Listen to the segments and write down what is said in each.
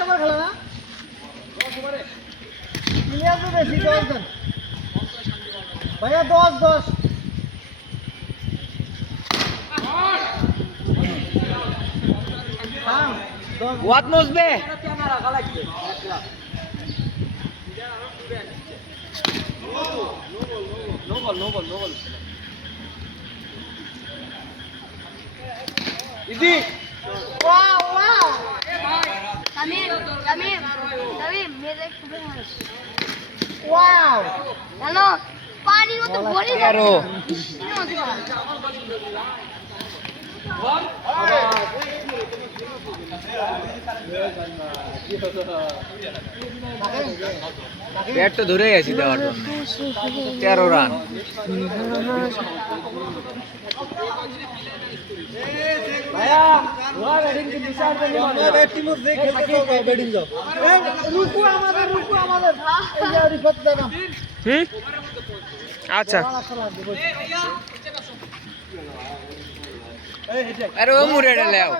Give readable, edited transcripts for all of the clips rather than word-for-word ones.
তোমার খেলা না প্লেয়ার তো বেশি 10 জন ভাইয়া 10 ওয়াত মজবে নো বল ইদি वाह तमीम मेरे खूब मार वाह জানো পানি মতো ভরে আরো ব্যাট তো ধরে আছি দেওয়ার জন্য 13 রান ভাইয়া ওয়া ব্যাটিং কি বিচার করলি মানে ব্যাটিং মত দেখ খেলতে তো ব্যাটিং যাও রুকু আমাদের এই যে রিফাত দাদা আচ্ছা আরে ও মুরে লেও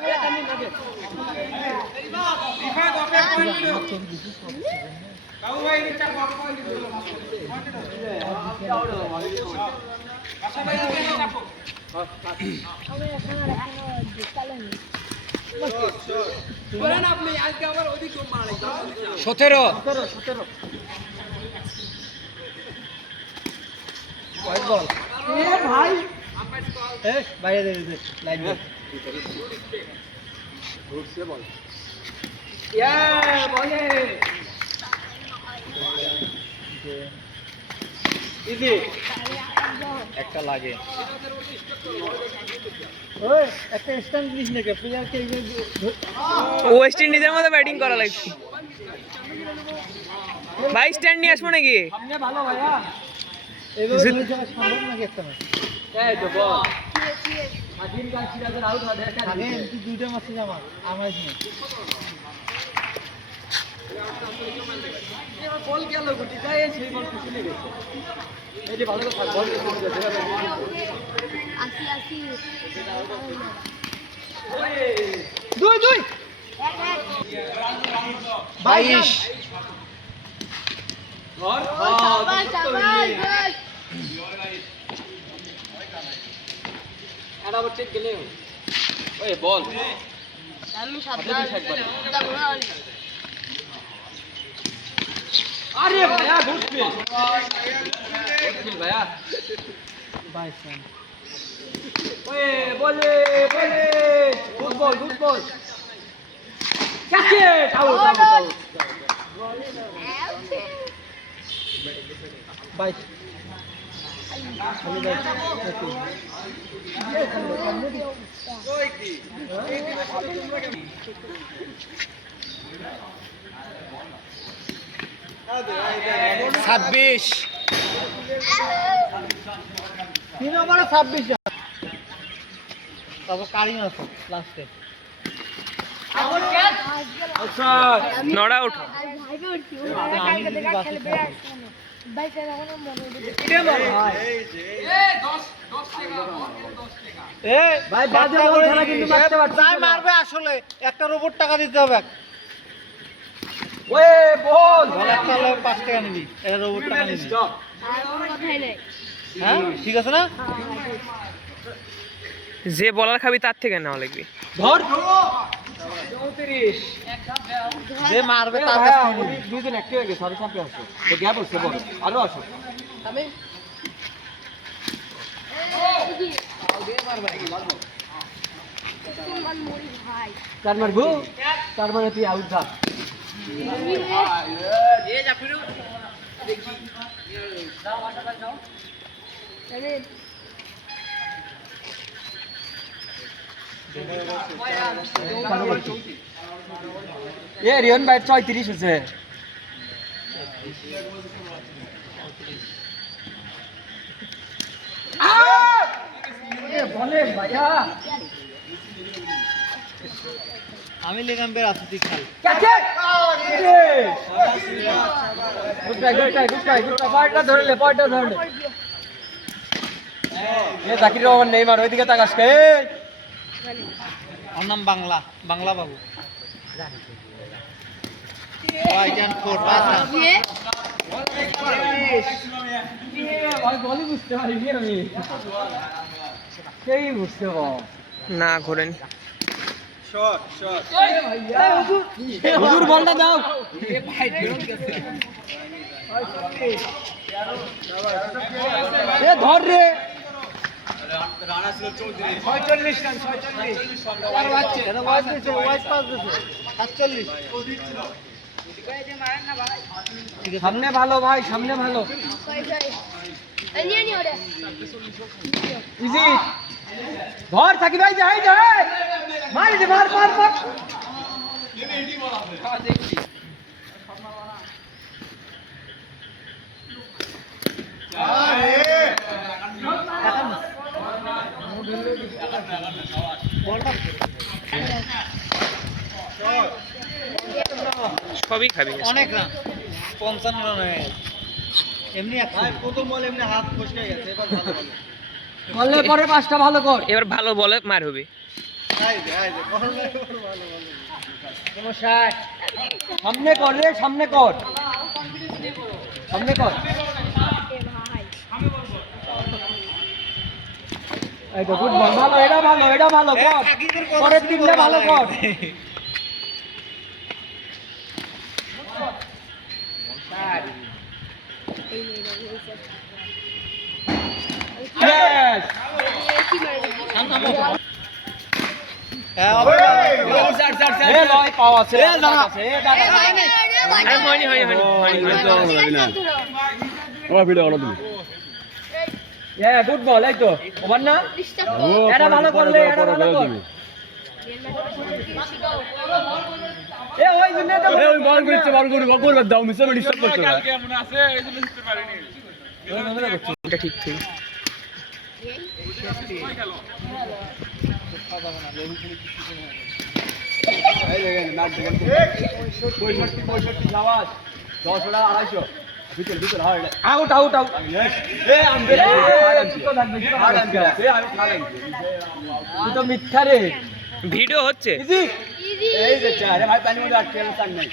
সতেরো হোয়াইট বল এ ভাই এ বাইরে দে লাইন দে ঘুরছে বল ইয়া বলে ইদি একটা লাগে ওই একটা স্ট্যান্ড দিস না কে প্লেয়ার কে ওয়েস্ট ইন্ডিজের মধ্যে ব্যাটিং করা লাগছে ভাই স্ট্যান্ড নিয়ে আসবো নাকি সামনে ভালো ভাইয়া এভাবে ধরে যাওয়া সম্ভব নাকি একটা ম্যাচ এই তো বল আজিম গান সিরাজের আউট না দেখা আগে তুই দুইটা ম্যাচ জামা আমার এখানে এবার বল গেল গুটি যায় সেই বল পিছনে গেছে এই যে ভালো কথা বল আসি দুই 22 এটা আবার ঠিক গেলে ওই বল আমি সাবধান আরে ভাইয়া ঘুরছিল ভাইয়া 22 রান ওই বলে গুড বল ক্যাচ আউট 22 26 তিন ওভারে 26 রান তারপর কারিম আছে লাস্টে আচ্ছা নট আউট ভাই বাজে বল খেলা কিন্তু মারতে পারছে না মারবে আসলে একটা রোবট টাকা দিতে হবে ওয়ে বল বল একটা হলে 5 টাকা নিবি এটা রোবট টাকা নিবি হ্যাঁ ঠিক আছে না যে বলার খাবি তার থেকে নেওয়া লাগবে ধর 34 যে মারবে তার কাছ থেকে নিবি দুইজন একটু হয়ে গেছে সাড়ে সামনে আসো তো গ্যাপ হচ্ছে বল আরো আসো আমি চার মারবো চার মানে তুই আউট যা এ রিয়ন ভাই 34 হচ্ছে বলে ভাইয়া আমি লিগাম বের আছি তুই খেল গুড বাই পয়েন্টটা ধরলে এ জাকির রহমান নেইমার ওইদিকে তাকাস কে ওর নাম বাংলা বাবু ভাইজান 4 5 রান দিয়ে ভাই বলি বুঝতে পারিনি আমি সেই বুঝতে পারো না ঘোরেন হুজুর বলটা দাও এ ধর রে 46 রান 46 আর বাচ্চা এটা ওয়াইস দিছে ওয়াইস পাস দিছে 47 সামনে ভালো ভাই সামনে ভালো নিয়ে ওরে ইজি ধর থাকি ভাই যাই যাই মার দে মার মার মার সবই খাবি অনেক রান 55 রান হয়ে গেছে এমনি ভাই প্রথম বল এমনি হাত ফসকে গেছে এবার ভালো বলে পরে পাঁচটা ভালো কর এবার ভালো বলে মার হবে সামনে কর রে সামনে কর সামনে কর এই তো গুড বল ভালো এটা ভালো কর পরের তিনটা ভালো কর Yes! গুড বল এই তো ওভার না এটা ভালো করলে এটা ভালো কর এ ওই জন্য তো ওই বল করবে দাও মিস করে ডিস্টার্ব করছো কালকে মনে আছে এইজন্য জিততে পারিনি এটা ঠিক ঠিক আউট আউট আউট তো মিথ্যা রে ভিডিও হচ্ছে ইজি ইজি এই যে আরে ভাই পানি মধ্যে আটকে গেল চান নাই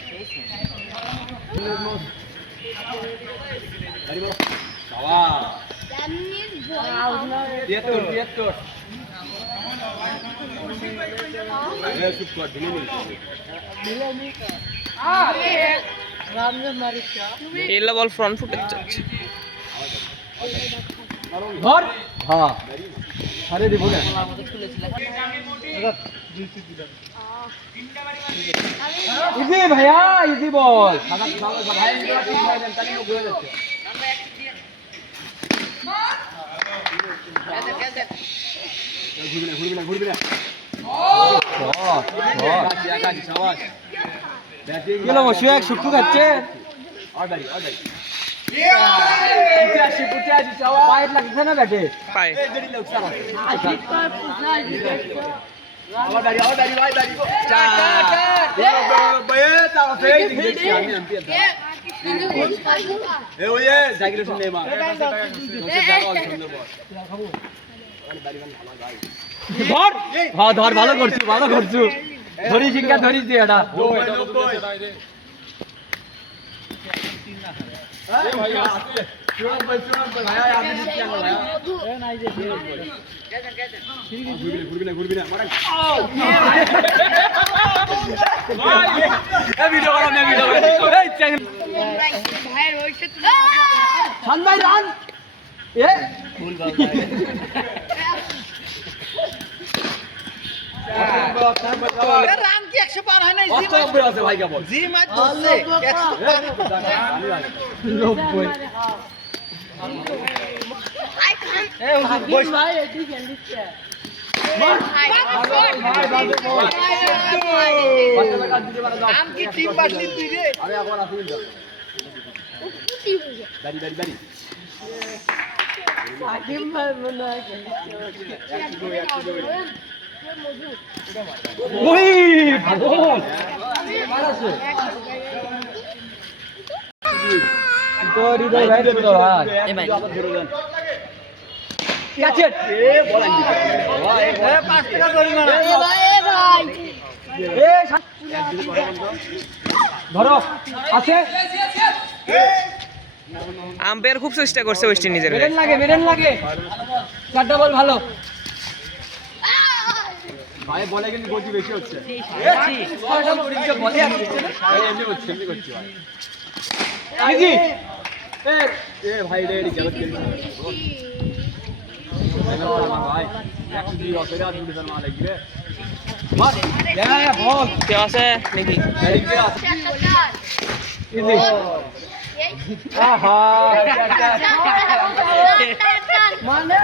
গাড়ি বল বাবা জানিস বল 73 এ চুপ কর দিলি রামনে মারিছা এলা বল ফ্রন্ট ফুটে যাচ্ছে ধর হ্যাঁ আরে দিব না ইজি ভাইয়া ইজি বল ভাই ঘুরে যাচ্ছে ঘুরবি না গেল বসে এক সুটু খাচ্ছে পায়ের লাগছে না ব্যাটে পায় ধর হ্যাঁ ধর ভালো করছু ধরি শিক্ষা ধরিস দিয়ে এটা ভাইয়ের ওইটা শান ভাই রান এ রান কি 100 পার হয় না আছে ভাই কেবল জি ম্যাচ ধরছে 100 পার 90 আই খান এ বস ভাই এটি কেন দিচ্ছে আম কি টিম বাড়লি তুই রে আরে এখন আসিল দাঁড়ি সাকিব ভাই মনে হয় ওই ভাগল মারাছে তোর হৃদয় ভাই তো ভাই এ ভাই কাছে এ বলেন এ 5 টাকা ধরি না এ ভাই এ ধরো আছে আম্পায়ার খুব চেষ্টা করছে ওয়েস্ট ইন্ডিজের হয়ে। মেরেন লাগে চারটা বল ভালো ভাই বলে কিন্তু গতি বেশি হচ্ছে বলে এমনি করছি ভাই নাকি এ ভাই রে এডি জগৎ খেলছে ভাই 102 অফের আর দুটো মার লাগবে মার বল কে আছে নাকি এডি কে আছে ইজি আহা মানে